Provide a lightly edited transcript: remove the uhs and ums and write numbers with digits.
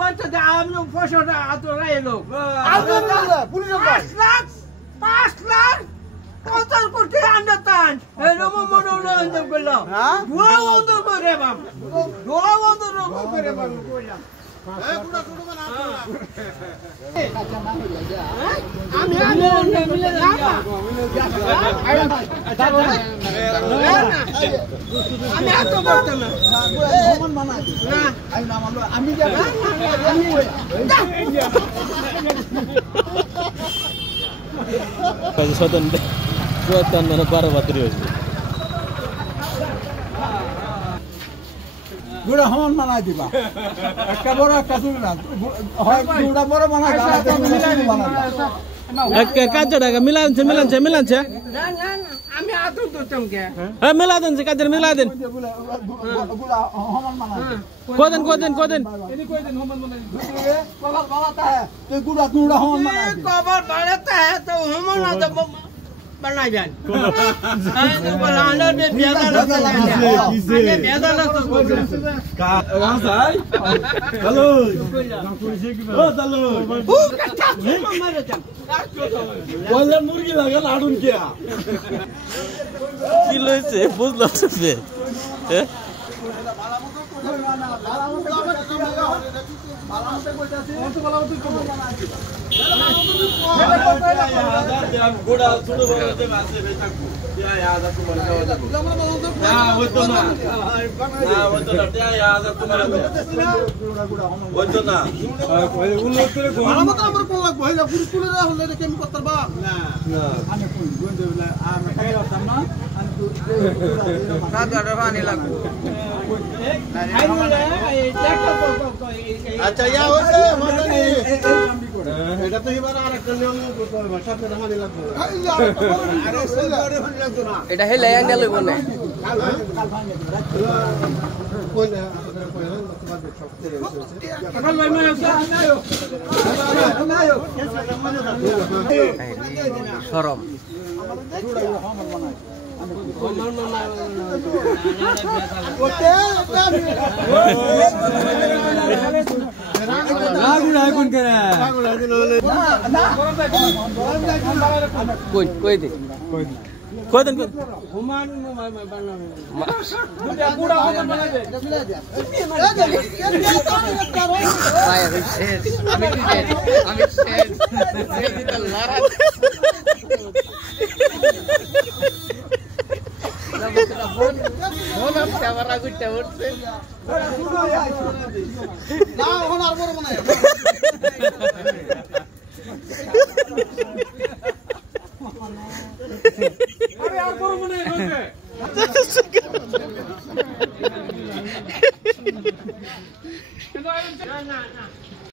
বাচ্চাতে আমি পয়সাটা আতরা এলো পুলিশ 5 লাখ 50 কোটি আন্ডারস্ট্যান্ড এরকম মনে হলো আন্দোলন করলাম দোয়া বন্ধ করে বাপ দোয়া বন্ধ করে বাপ কইলাম আমি মিলে আমি এত করতে না আমি Suatan mana para patriot. গুড়া হমন মানাই দিবা একটা বড় একটা না হয় গুড়া বড় মানাই Kajar milanse. না আমি এত করতাম কে Miladen se kajar miladen. গুড়া হমন মানাই Koden. ini koden হমন মানাই বাবা বাবা তুই গুড়া হমন মানাই कबर बढ़ता है तो हम ना तो बना जाए तो बनाना में बेदा लगता है आगे बेदा लगता Ka rasai. Halo. Oh halo. कच्चा मर जा Wala murgi lagan adun kya? Ki loise buzla se. Eh? अच्छा या होते मदनी এটা তো এবার আরেকটা নিয়ম করতে হবে সাথে রামানি লাগবে আরে সেই বড় হয়ে লাগতো না এটা হেলে আইনা লইব না কইলে कल भाई मैं শরম কই দে Koden. हुमान बनना আমি শেষ না এখন আর বড় মনে अरे यार करो मने ना ना